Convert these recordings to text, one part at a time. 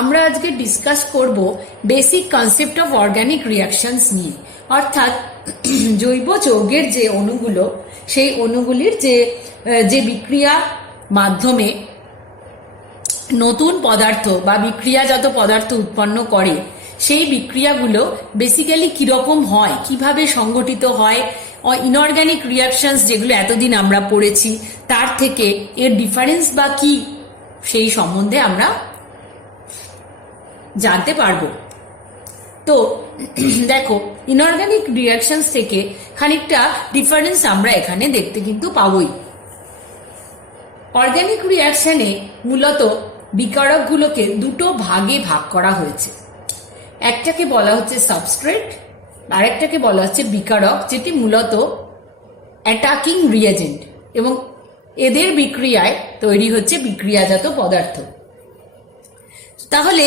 আমরা আজকে ডিসকাস করব basic concept of organic reactions নিয়ে, অর্থাৎ জৈব যৌগের যে অণুগুলো, সেই অণুগুলির যে বিক্রিয়া মাধ্যমে নতুন পদার্থ বা বিক্রিয়াজাত পদার্থ উৎপন্ন করে, সেই বিক্রিয়াগুলো বেসিক্যালি কিরকম হয়, কিভাবে সংগঠিত হয়, ইনঅর্গানিক রিয়াকশনস যেগুলো এতদিন আমরা পড়েছি তার থেকে এর ডিফারেন্স বা কি, সেই সম্বন্ধে আমরা জানতে পারবো। তো দেখো, ইনঅর্গানিক রিয়াকশনস থেকে খানিকটা ডিফারেন্স আমরা এখানে দেখতে কিন্তু পাবোই। অর্গানিক রিয়াকশনে মূলত বিকারকগুলোকে দুটো ভাগে ভাগ করা হয়েছে। একটাকে বলা হচ্ছে সাবস্ট্রেট, আর একটাকে বলা হচ্ছে বিকারক, যেটি মূলত অ্যাটাকিং রিয়েজেন্ট, এবং এদের বিক্রিয়ায় তৈরি হচ্ছে বিক্রিয়াজাত পদার্থ। তাহলে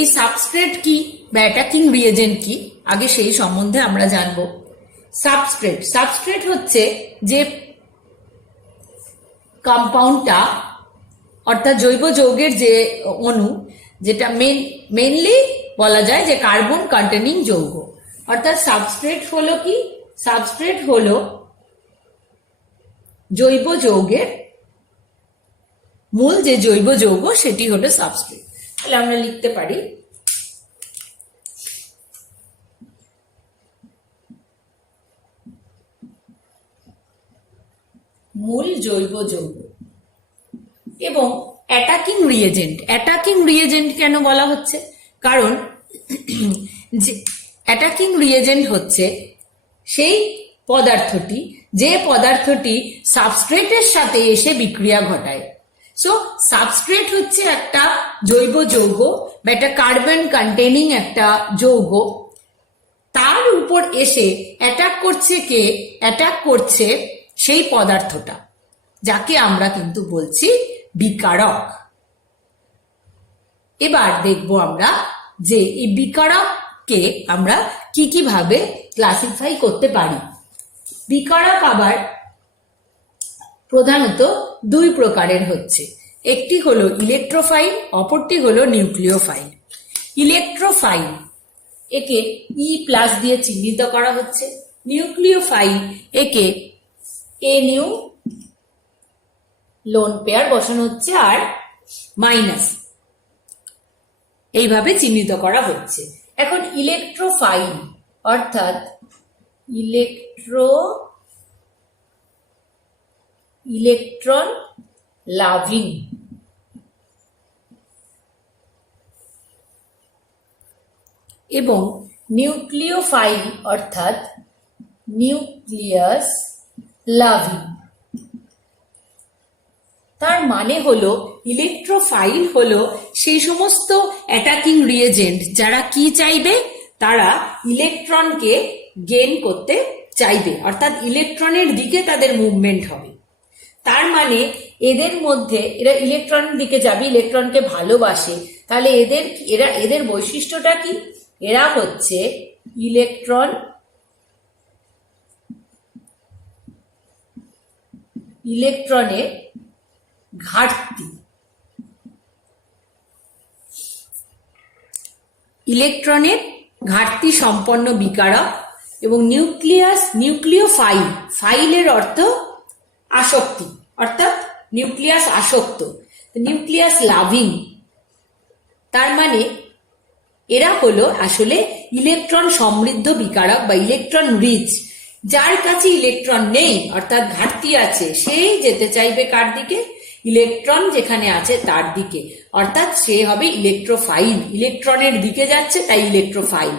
এই সাবস্ট্রেট কি বা অ্যাটাকিং রিয়েজেন্ট কি, আগে সেই সম্বন্ধে আমরা জানব। সাবস্ট্রেট হচ্ছে যে কম্পাউন্ডটা, অর্থাৎ জৈব যৌগের যে অণু, যেটা মেনলি বলা যায় যে কার্বন কন্টেনিং যৌগ। অর্থাৎ সাবস্ট্রেট হলো কি? সাবস্ট্রেট হলো জৈব যৌগের মূল যে জৈব যৌগ, সেটি হলো সাবস্ট্রেট। তাহলে আমরা লিখতে পারি মূল জৈব যৌগ। এবং অ্যাটাকিং রিয়েজেন্ট, অ্যাটাকিং রিয়েজেন্ট কেন বলা হচ্ছে? কারণ যে অ্যাটাকিং রিয়েজেন্ট হচ্ছে সেই পদার্থটি, যে পদার্থটি সাবস্ট্রেটের সাথে এসে বিক্রিয়া ঘটায়। সো সাবস্ট্রেট হচ্ছে একটা জৈব যৌগ বা একটা কার্বন কন্টেনিং একটা যৌগ, তার উপর এসে অ্যাটাক করছে কে? অ্যাটাক করছে সেই পদার্থটা, যাকে আমরা কিন্তু বলছি বিকারক। এবার দেখব আমরা যে এই বিকারককে আমরা কি কিভাবে ক্লাসিফাই করতে পারি। বিকারক আবার প্রধানত দুই প্রকারের হচ্ছে, একটি হলো ইলেকট্রোফাইল, অপরটি হলো নিউক্লিওফাইল। ইলেকট্রোফাইল একে E+ দিয়ে চিহ্নিত করা হচ্ছে, নিউক্লিওফাইল একে NU লোন পেয়ার বসানো হচ্ছে আর মাইনাস, এইভাবে চিহ্নিত করা হচ্ছে। এখন ইলেকট্রোফাইল অর্থাৎ ইলেকট্রন লাভিং, এবং নিউক্লিওফাইল অর্থাৎ নিউক্লিয়াস লাভিং। তার মানে হলো ইলেকট্রোফাইল হলো সেই সমস্ত অ্যাটাকিং রিয়েজেন্ট যারা কি চাইবে, তারা ইলেকট্রনকে গেইন করতে চাইবে, অর্থাৎ ইলেকট্রনের দিকে তাদের মুভমেন্ট হবে। তার মানে এদের মধ্যে এরা ইলেকট্রনের দিকে যাবে, ইলেকট্রনকে ভালোবাসে। তাহলে এদের বৈশিষ্ট্যটা কি? এরা হচ্ছে ইলেকট্রনের ঘাটতি, ইলেকট্রনের ঘাটতি সম্পন্ন বিকারক। এবং নিউক্লিওফাইল, ফাইলের অর্থ আসক্তি, অর্থাৎ নিউক্লিয়াস আসক্ত, নিউক্লিয়াস লাভিং। তার মানে এরা হলো আসলে ইলেকট্রন সমৃদ্ধ বিকারক বা ইলেকট্রন রিচ। যার কাছে ইলেকট্রন নেই, অর্থাৎ ঘাটতি আছে, সেই যেতে চাইবে কার দিকে? ইলেকট্রন যেখানে আছে তার দিকে, অর্থাৎ সে হবে ইলেকট্রোফাইল। ইলেকট্রনের দিকে যাচ্ছে, তাই ইলেকট্রোফাইল।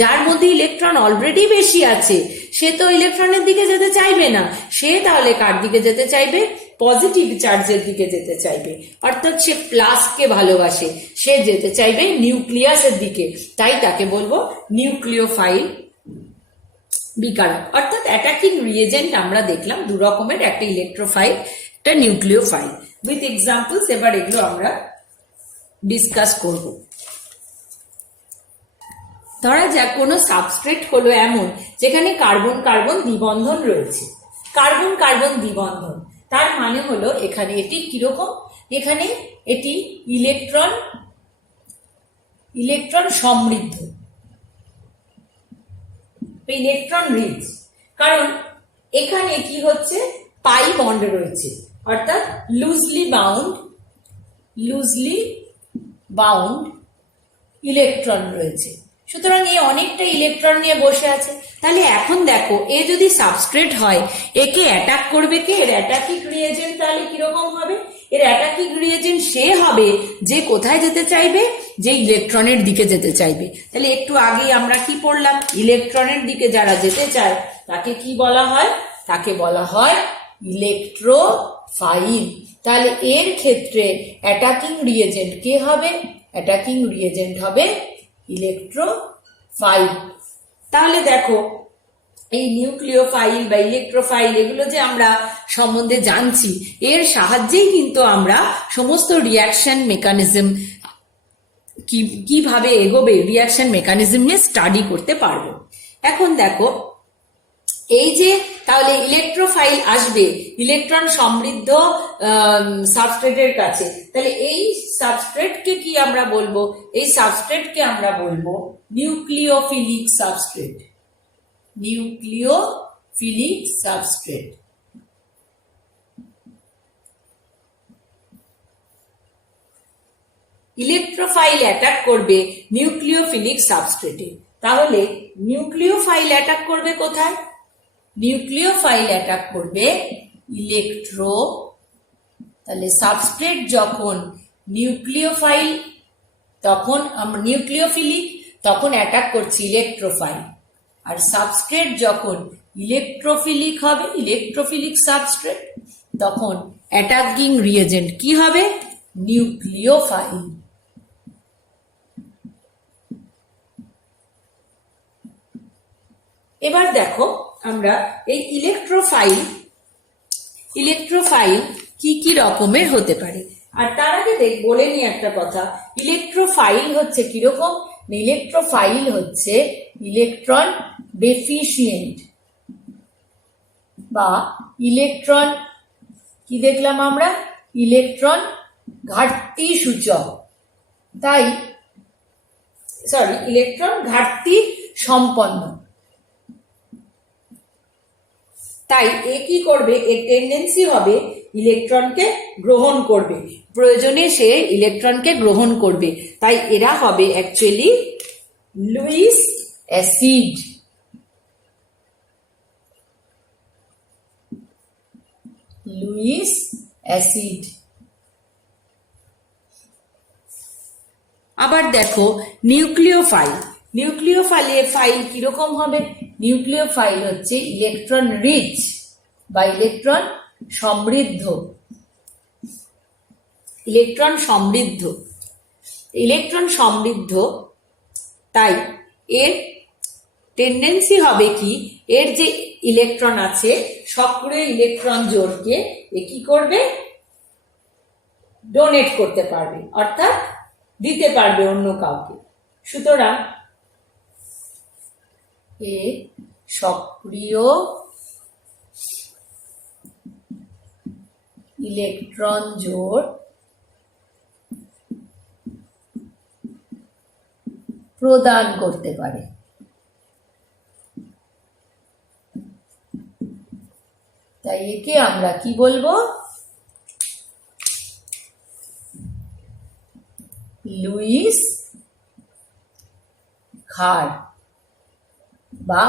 যার মধ্যে ইলেকট্রন অলরেডি বেশি আছে, সে তো ইলেকট্রনের দিকে যেতে চাইবে না, সে তাহলে কার দিকে যেতে চাইবে? পজিটিভ চার্জের দিকে যেতে চাইবে, অর্থাৎ সে প্লাসকে ভালোবাসে, সে যেতে চাইবে নিউক্লিয়াসের দিকে, তাই তাকে বলবো নিউক্লিওফাইল বিকারক। অর্থাৎ অ্যাটাকিং রিয়েজেন্ট আমরা দেখলাম দু রকমের, একটা ইলেকট্রোফাইল, একটা নিউক্লিওফাইল। উইথ এক্সাম্পলস এবার এগুলো আমরা ডিসকাস করব। ধরা যাক কোনো সাবস্ট্রেট হলো এমন যেখানে কার্বন কার্বন দ্বিবন্ধন রয়েছে। কার্বন কার্বন দ্বিবন্ধন তার মানে হলো এখানে এটি কিরকম? এখানে এটি ইলেকট্রন সমৃদ্ধ, ইলেকট্রন রিচ। কারণ এখানে কি হচ্ছে, পাই বন্ড রয়েছে, অর্থাৎ লুজলি বাউন্ড ইলেকট্রন রয়েছে। সুতরাং এ অনেকটা ইলেকট্রন নিয়ে বসে আছে। তাহলে এখন দেখো, এ যদি সাবস্ট্রেট হয়, একে অ্যাটাক করবে কে? এর অ্যাটাকিং রিয়েজেন্ট তাহলে কিরকম হবে? এর অ্যাটাকিং রিয়েজেন্ট সে হবে যে কোথায় যেতে চাইবে, যে ইলেকট্রনের দিকে যেতে চাইবে। তাহলে একটু আগেই আমরা কি পড়লাম, ইলেকট্রনের দিকে যারা যেতে চায় তাকে কি বলা হয়? তাকে বলা হয় ইলেকট্রোফাইল। তাহলে এর ক্ষেত্রে অ্যাটাকিং রিয়েজেন্ট কে হবে? অ্যাটাকিং রিয়েজেন্ট হবে ইলেকট্রোফাইল। তাহলে দেখো, এই নিউক্লিওফাইল বা ইলেকট্রোফাইল এগুলো যে আমরা সম্বন্ধে জানছি, এর সাহায্যেই কিন্তু আমরা সমস্ত রিয়াকশন মেকানিজম কিভাবে এগোবে, রিয়াকশন মেকানিজম নিয়ে স্টাডি করতে পারবো। এখন দেখো, এই যে তাহলে ইলেকট্রোফাইল আসবে ইলেকট্রন সমৃদ্ধ সাবস্ট্রেটের কাছে, তাহলে এই সাবস্ট্রেটকে কি আমরা বলবো? এই সাবস্ট্রেটকে আমরা বলবো nucleophilic substrate. Nucleophilic substrate. Electrophile attack করবে নিউক্লিওফিলিক সাবস্ট্রেটে। তাহলে নিউক্লিওফাইল অ্যাটাক করবে কোথায়? নিউক্লিওফাইল অ্যাটাক করবে তাহলে সাবস্ট্রেট যখন নিউক্লিওফাইল, তখন আমরা নিউক্লিওফিলিক, তখন অ্যাটাক করছি ইলেকট্রোফাইল। আর সাবস্ট্রেট যখন ইলেকট্রোফিলিক হবে, ইলেকট্রোফিলিক সাবস্ট্রেট, তখন অ্যাটাকিং রিয়েজেন্ট কি হবে? নিউক্লিওফাইল। এবার দেখো, আমরা এই ইলেকট্রোফাইল কি কি রকমের হতে পারে। আর তার আগে বলে নি একটা কথা, ইলেকট্রোফাইল হচ্ছে কিরকম? ইলেকট্রোফাইল হচ্ছে ইলেকট্রন ডেফিশিয়েন্ট বা ইলেকট্রন কি দেখলাম আমরা? ইলেকট্রন ঘাটতি সূচক। তাই ইলেকট্রন ঘাটতি সম্পন্ন। তাই এ কি করবে? এর টেন্ডেন্সি হবে ইলেকট্রনকে গ্রহণ করবে, প্রয়োজনে সে ইলেকট্রনকে গ্রহণ করবে। তাই এরা হবে actually Luis acid. Luis acid. আবার দেখো নিউক্লিওফাইলের ফাইল কিরকম হবে? নিউক্লিওফাইল হচ্ছে ইলেকট্রন রিচ বা ইলেকট্রন সমৃদ্ধ। ইলেকট্রন সমৃদ্ধ। তাই এর টেন্ডেন্সি হবে কি? এর যে ইলেকট্রন আছে, সক্রিয় ইলেকট্রন জোড়কে এ কি করবে? ডোনেট করতে পারবে, অর্থাৎ দিতে পারবে অন্য কাউকে। সুতরাং এ সক্রিয় ইলেকট্রন জোড় প্রদান করতে পারে। তাই একে আমরা কি বলবো? লুইস ক্ষার বা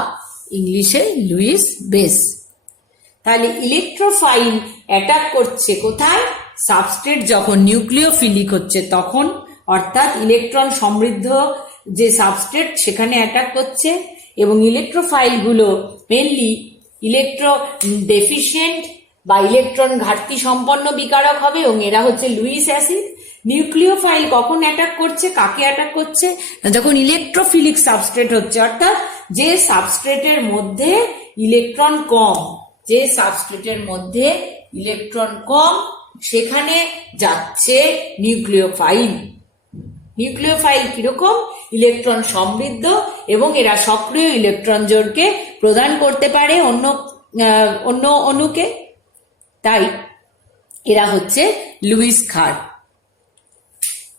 ইংলিশে লুইস বেস। তাহলে ইলেকট্রোফাইল অ্যাটাক করছে কোথায়? সাবস্ট্রেট যখন নিউক্লিওফিলিক হচ্ছে তখন, অর্থাৎ ইলেকট্রন সমৃদ্ধ যে সাবস্ট্রেট সেখানে অ্যাটাক করছে। এবং ইলেকট্রোফাইলগুলো মেনলি ইলেকট্রো ডেফিশিয়েন্ট বা ইলেকট্রন ঘাটতি সম্পন্ন বিকারক হবে, এবং এরা হচ্ছে লুইস অ্যাসিড। নিউক্লিওফাইল কখন অ্যাটাক করছে? কাকে অ্যাটাক করছে? যখন ইলেকট্রোফিলিক সাবস্ট্রেট হচ্ছে, অর্থাৎ যে সাবস্ট্রেটের মধ্যে ইলেকট্রন কম, সেখানে যাচ্ছে নিউক্লিওফাইল। নিউক্লিওফাইল কিরকম? ইলেকট্রন সমৃদ্ধ, এবং এরা সক্রিয় ইলেকট্রন জোড়কে প্রদান করতে পারে অন্য অণুকে। তাই এরা হচ্ছে লুইস ক্ষার।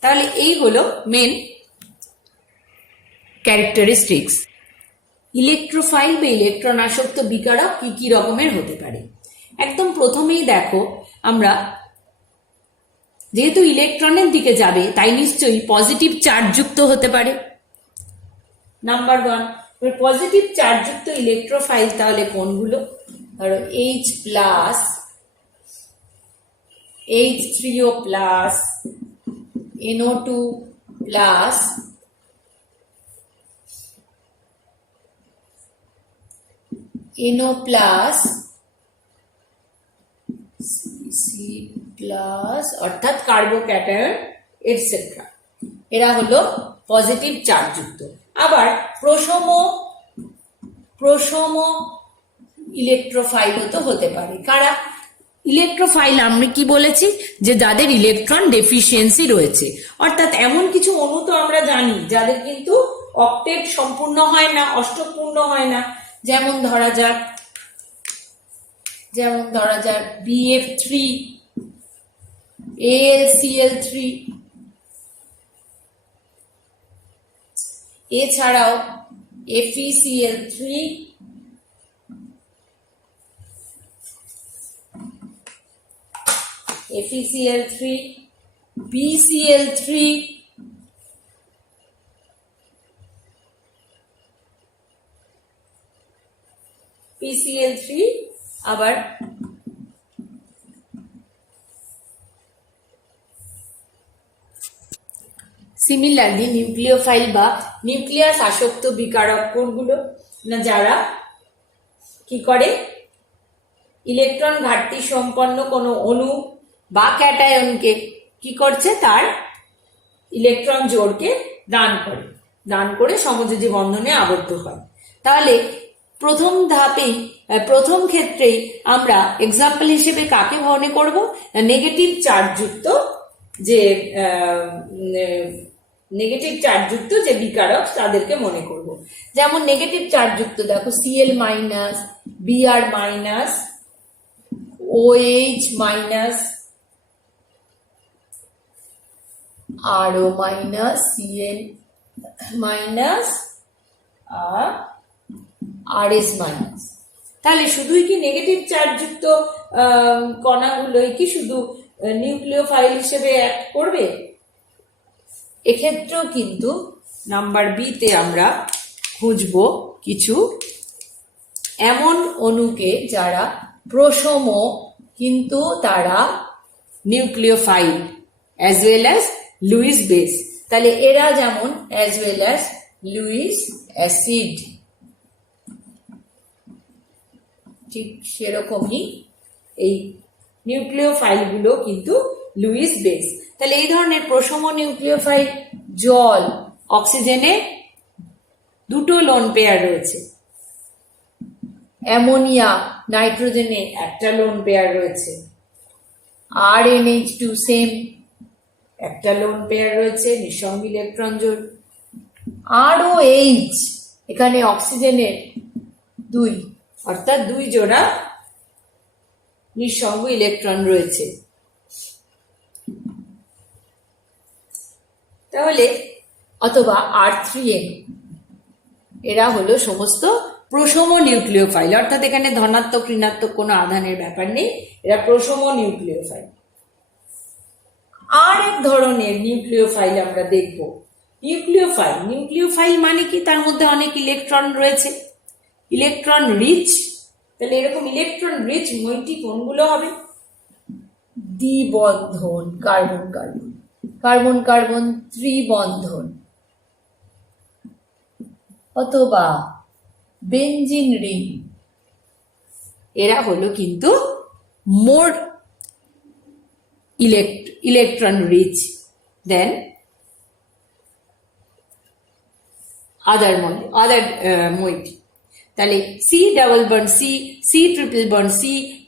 তাহলে এই হলো মেন ক্যারেক্টারিস্টিক্স। ইলেকট্রোফাইল বা ইলেকট্রন আসক্ত বিকারক কি কি রকমের হতে পারে। একদম প্রথমেই দেখো, আমরা যেহেতু ইলেকট্রনের দিকে যাবে তাই নিশ্চয়ই পজিটিভ চার্জ যুক্ত হতে পারে। নাম্বার 1, পজিটিভ চার্জ যুক্ত ইলেকট্রোফাইল তাহলে কোনগুলো? ধরো H+, H3O+, NO2+, NO+, C+, অর্থাৎ কার্বোক্যাটায়ন এটসেট্রা, এরা হলো পজিটিভ চার্জ যুক্ত। আবার প্রশম ইলেকট্রোফাইলও তো হতে পারে। কারা ইলেকট্রোফাইল? আমরা কি বলেছি, যে যাদের ইলেকট্রন ডেফিসিয়েন্সি রয়েছে, অর্থাৎ এমন কিছু অণু তো আমরা জানি যাদের কিন্তু অক্টেট সম্পূর্ণ হয় না, অষ্টক পূর্ণ হয় না। যেমন ধরা যাক BF3, AlCl3, এছাড়াও FeCl3, BCl3, PCl3, আবার সিমিলারলি নিউক্লিওফাইল বা নিউক্লিয়াস আসক্ত বিকারক কোনগুলো? না, যারা কি করে, ইলেকট্রন ঘাটতি সম্পন্ন কোনো অণু বা ক্যাটায়নকে কি করছে, তার ইলেকট্রন জোড়কে দান করে সমযোজী বন্ধনে আবদ্ধ হয়। তাহলে প্রথম ক্ষেত্রেই আমরা এক্সাম্পল হিসেবে কাকে মনে করব? নেগেটিভ চার্জ যুক্ত যে বিকারক তাদেরকে মনে করব। যেমন নেগেটিভ চার্জ যুক্ত দেখো Cl-, Br-, OH-, RO-, Cl-, আর RS-। তাহলে শুধুই কি নেগেটিভ চার্জ যুক্ত কণাগুলোই কি শুধু নিউক্লিওফাইল হিসেবে অ্যাক্ট করবে? এক্ষেত্রেও কিন্তু নাম্বার B-তে আমরা খুঁজব কিছু এমন অণুকে যারা প্রশম কিন্তু তারা nucleophile as well as Luis base. তাহলে এরা যেমন as well as Luis acid, ঠিক সেরকমই এই নিউক্লিওফাইলগুলো কিন্তু লুইস বেস। তাহলে এই ধরনের প্রশম নিউক্লিওফাইল, জল, অক্সিজেনে দুটো লোন পেয়ার রয়েছে, অ্যামোনিয়া, নাইট্রোজেনে একটা লোন পেয়ার রয়েছে, RnH2 সেম একটা লোন পেয়ার রয়েছে, নিঃসঙ্গ ইলেকট্রন জোড়। ROH, এখানে অক্সিজেনের 2, অর্থাৎ 2 জোড়া নিঃসঙ্গ ইলেকট্রন রয়েছে। তাহলে অথবা R3n, এরা হলো সমস্ত প্রশম নিউক্লিওফাইল, অর্থাৎ এখানে ধনাত্মক ঋণাত্মক কোনো আধানের ব্যাপার নেই, এরা প্রশম নিউক্লিওফাইল। আর এক ধরনের নিউক্লিওফাইল আমরা দেখব, নিউক্লিওফাইল মানে কি, তার মধ্যে অনেক ইলেকট্রন রয়েছে, ইলেকট্রন রিচ। তাহলে এরকম ইলেকট্রন রিচ মোইটি কোনগুলো হবে? দ্বিবন্ধন, কার্বন কার্বন ত্রিবন্ধন, অথবা বেনজিন রিং। এরা হলো কিন্তু মোর ইলেকট্রন রিচ দেন আদার মোইটি। তাহলে C++C,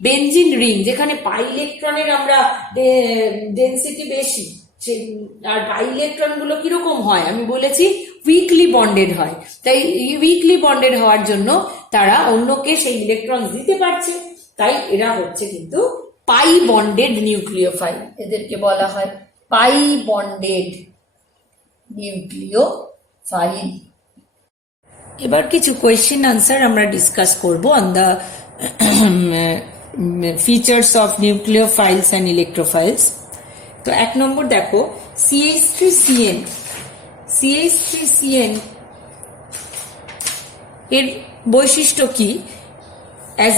বেনজিন রিং, যেখানে পাই ইলেকট্রনের আমরা ডেনসিটি বেশি, আর পাই ইলেকট্রন গুলো কিরকম হয় আমি বলেছি, উইকলি বন্ডেড হয়। তাই উইকলি বন্ডেড হওয়ার জন্য তারা অন্যকে সেই ইলেকট্রন দিতে পারছে, তাই এরা হচ্ছে কিন্তু পাই বন্ডেড নিউক্লিওফাইল, এদেরকে বলা হয় পাই বন্ডেড নিউক্লিওফাইল। এবার কিছু কোয়েশ্চেন আনসার আমরা ডিসকাস করব on the features of nucleophiles and electrophiles. তো 1 নম্বর দেখো, CH3CN এর বৈশিষ্ট্য কি? অ্যাজ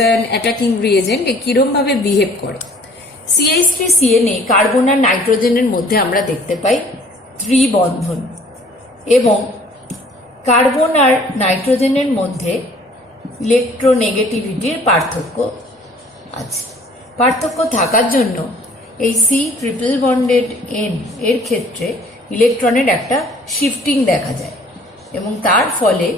অ্যান অ্যাটাকিং রিএজেন্ট এ কিরম ভাবে বিহেভ করে? CH3CN এ কার্বন আর নাইট্রোজেনের মধ্যে আমরা দেখতে পাই ত্রিবন্ধন, এবং কার্বন আর নাইট্রোজেনের মধ্যে ইলেকট্রোনেগেটিভিটির পার্থক্য আছে। পার্থক্য থাকার জন্য এই C∧N এর ক্ষেত্রে ইলেকট্রনের একটা শিফটিং দেখা যায়, এবং তার ফলে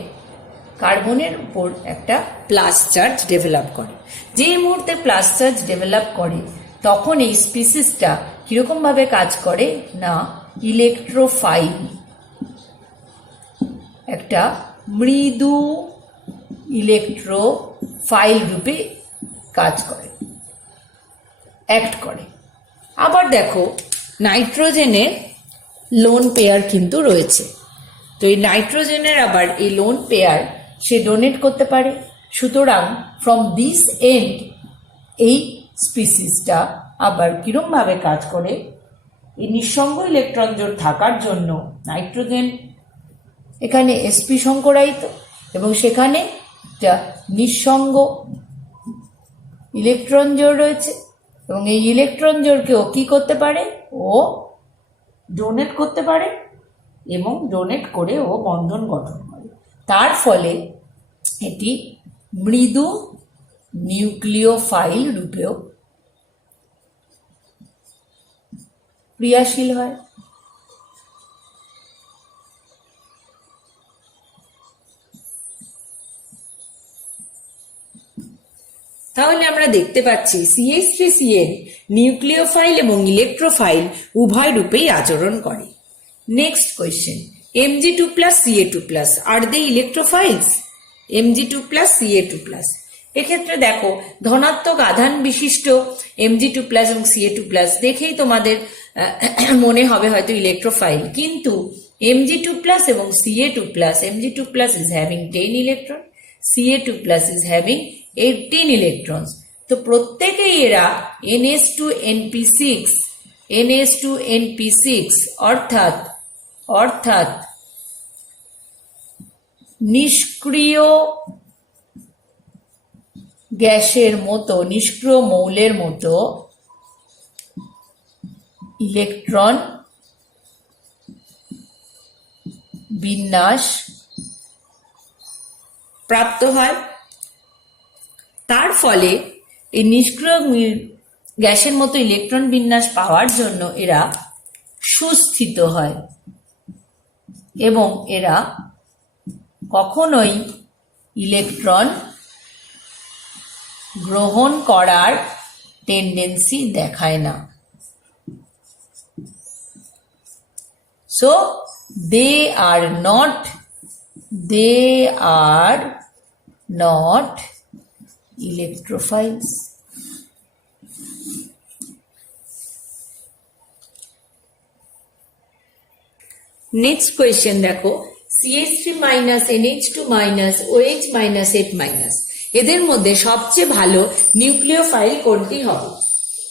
কার্বনের উপর একটা প্লাস চার্জ ডেভেলপ করে। যে মুহূর্তে প্লাস চার্জ ডেভেলপ করে তখন এই স্পিসিসটা কিরকম ভাবে কাজ করে না, ইলেকট্রোফাইল, একটা মৃদু ইলেকট্রোফাইল রূপে কাজ করে, অ্যাক্ট করে। আবার দেখো, নাইট্রোজেনের লোন পেয়ার কিন্তু রয়েছে। তো এই নাইট্রোজেনের আবার এই লোন পেয়ার সে ডোনেট করতে পারে। সুতরাং ফ্রম দিস এন্ড এই স্পিসিসটা আবার কিরম ভাবে কাজ করে, এই নিঃসঙ্গ ইলেকট্রন জোড় থাকার জন্য নাইট্রোজেন এখানে sp সংকরায়িত, এবং সেখানে একটা নিঃসঙ্গ ইলেকট্রন জোড় রয়েছে, এবং এই ইলেকট্রন জোড়কে ও কি করতে পারে, ও ডোনেট করতে পারে, এবং ডোনেট করে ও বন্ধন গঠন করে। তার ফলে এটি মৃদু নিউক্লিওফাইল রূপেও ক্রিয়াশীল হয়। তাহলে আমরা দেখতে পাচ্ছি CH3CN নিউক্লিওফাইল এবং ইলেকট্রোফাইল উভয় রূপেই আচরণ করে। নেক্সট কোয়েশ্চেন, Mg2+Ca2+ আর দে ইলেকট্রোফাইলস? Mg2+Ca2+, এক্ষেত্রে দেখো ধনাত্মক আধান বিশিষ্ট Mg2+ এবং Ca2+ দেখেই তোমাদের মনে হবে হয়তো ইলেকট্রোফাইল, কিন্তু Mg2+ এবং Ca2+, Mg2+ is having 10 electron, Ca2+ is having 18 electrons. তো প্রত্যেকেই এরা NH2NP6 অর্থাৎ নিষ্ক্রিয় গ্যাসের মতো, নিষ্ক্রিয় মৌলের মতো ইলেকট্রন বিন্যাস প্রাপ্ত হয়। তার ফলে এই নিষ্ক্রিয় গ্যাসের মতো ইলেকট্রন বিন্যাস পাওয়ার জন্য এরা সুস্থিত হয়, এবং এরা কখনোই ইলেকট্রন গ্রহণ করার টেন্ডেন্সি দেখায় না। So they are not electrophiles. Next question দেখো, CH3- NH2- OH- H-, এদের মধ্যে সবচেয়ে ভালো নিউক্লিওফাইল কোনটি হবে?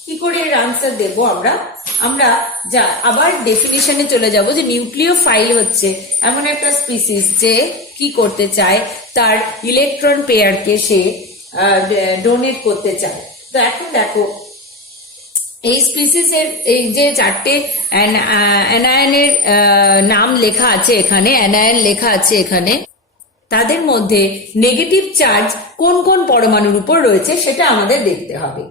কি করে এর আনসার দেবো আমরা যা আবার ডেফিনিশনে চলে যাব যে নিউক্লিওফাইল হচ্ছে এমন একটা স্পিসিস যে কি করতে চায়, তার ইলেকট্রন পেয়ারকে সে ডোনেট করতে চায়। তো এখন দেখো এই স্পিসিসের এই যে 4টে অ্যানায়নের নাম লেখা আছে এখানে, অ্যানায়ন লেখা আছে এখানে, তাদের মধ্যে নেগেটিভ চার্জ কোন কোন পরমাণুর উপর রয়েছে সেটা আমাদের দেখতে হবে।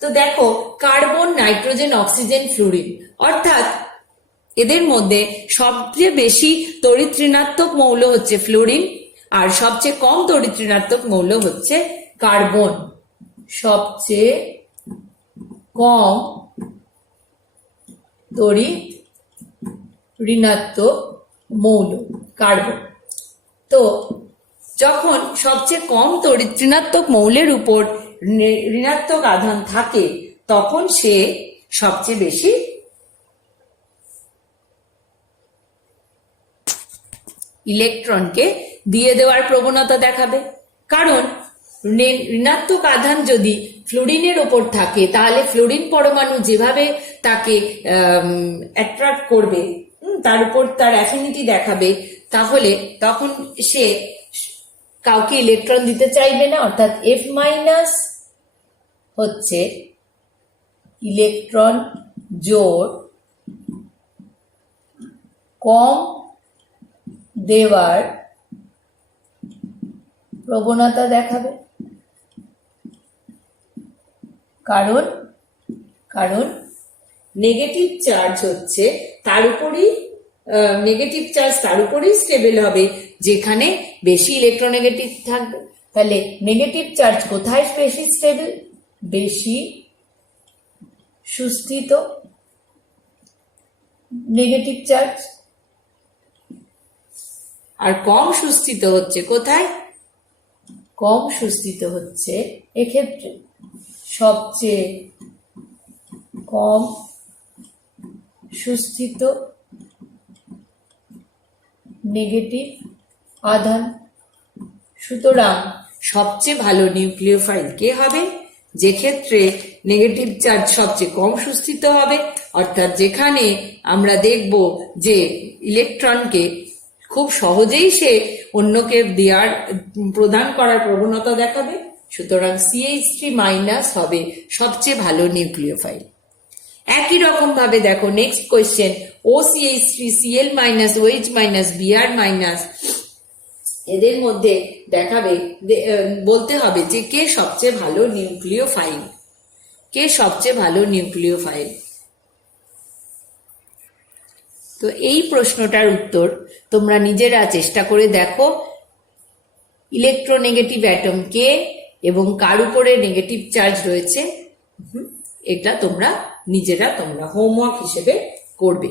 তো দেখো, কার্বন, নাইট্রোজেন, অক্সিজেন, ফ্লুরিন, অর্থাৎ এদের মধ্যে সবচেয়ে বেশি তড়িৎ ঋণাত্মক মৌল হচ্ছে ফ্লুরিন, আর সবচেয়ে কম তড়িৎ ঋণাত্মক মৌল হচ্ছে কার্বন। সবচেয়ে কম তড়িৎ ঋণাত্মক মৌল কার্বন। তো যখন সবচেয়ে কম তড়িৎ ঋণাত্মক মৌলের উপর ঋণাত্মক আধান থাকে তখন সে সবচেয়ে বেশি ইলেকট্রনকে দিয়ে দেওয়ার প্রবণতা দেখাবে। কারণ ঋণাত্মক আধান যদি ফ্লোরিনের ওপর থাকে তাহলে ফ্লোরিন পরমাণু যেভাবে তাকে অ্যাট্রাক্ট করবে, তার উপর তার অ্যাফিনিটি দেখাবে, তাহলে তখন সে কাউকে ইলেকট্রন দিতে চাইবে না। অর্থাৎ F মাইনাস হচ্ছে ইলেকট্রন জোড় কম দেওয়ার প্রবণতা দেখাবে। কারণ নেগেটিভ চার্জ হচ্ছে তার উপরই নেগেটিভ চার্জ তার উপরেই স্টেবল হবে যেখানে বেশি ইলেকট্রোনেগেটিভ থাকবে। তাহলে নেগেটিভ চার্জ কোথায় বেশি স্টেবল? বেশি সুস্থিত নেগেটিভ চার্জ। আর কম সুস্থিত হচ্ছে কোথায়? কম সুস্থিত হচ্ছে এক্ষেত্রে সবচেয়ে কম সুস্থিত নেগেটিভ আধান। সুতরাং সবচেয়ে ভালো নিউক্লিওফাইল কে হবে? যে ক্ষেত্রে নেগেটিভ চার্জ সবচেয়ে কম সুস্থিত হবে, অর্থাৎ যেখানে আমরা দেখব যে ইলেকট্রনকে খুব সহজেই সে অন্যকে প্রদান করার প্রবণতা দেখাবে। সুতরাং CH3 মাইনাস হবে সবচেয়ে ভালো নিউক্লিওফাইল। একই রকম ভাবে দেখো next question, OCH3, Cl minus, OH minus, Br minus, এদের মধ্যে দেখাবে বলতে হবে যে কে সবচেয়ে ভালো নিউক্লিওফাইল, কে সবচেয়ে ভালো নিউক্লিওফাইল। তো এই প্রশ্নটার উত্তর তোমরা নিজেরা চেষ্টা করে দেখো। ইলেকট্রোনেগেটিভ অ্যাটম কে এবং কার উপরে নেগেটিভ চার্জ রয়েছে, এটা তোমরা নিজেরা হোমওয়ার্ক হিসেবে করবে।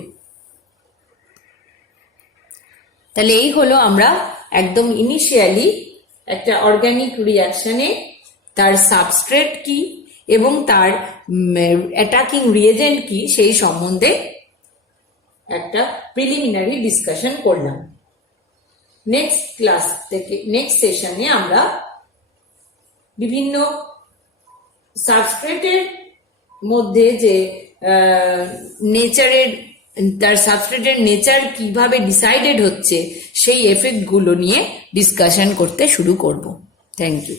তাহলে এই হলো আমরা একদম ইনিশিয়ালি একটা অর্গানিক রিয়াকশনে তার সাবস্ট্রেট কি এবং তার অ্যাটাকিং রিয়েজেন্ট কি সেই সম্বন্ধে একটা প্রিলিমিনারি ডিসকাশন করলাম। নেক্সট ক্লাস থেকে নেক্সট সেশনে আমরা বিভিন্ন সাবস্ট্রেটের মধ্যে যে তার সাবস্ট্রেটের নেচার কিভাবে ডিসাইডেড হচ্ছে সেই এফেক্ট গুলো নিয়ে ডিসকাশন করতে শুরু করব। Thank you.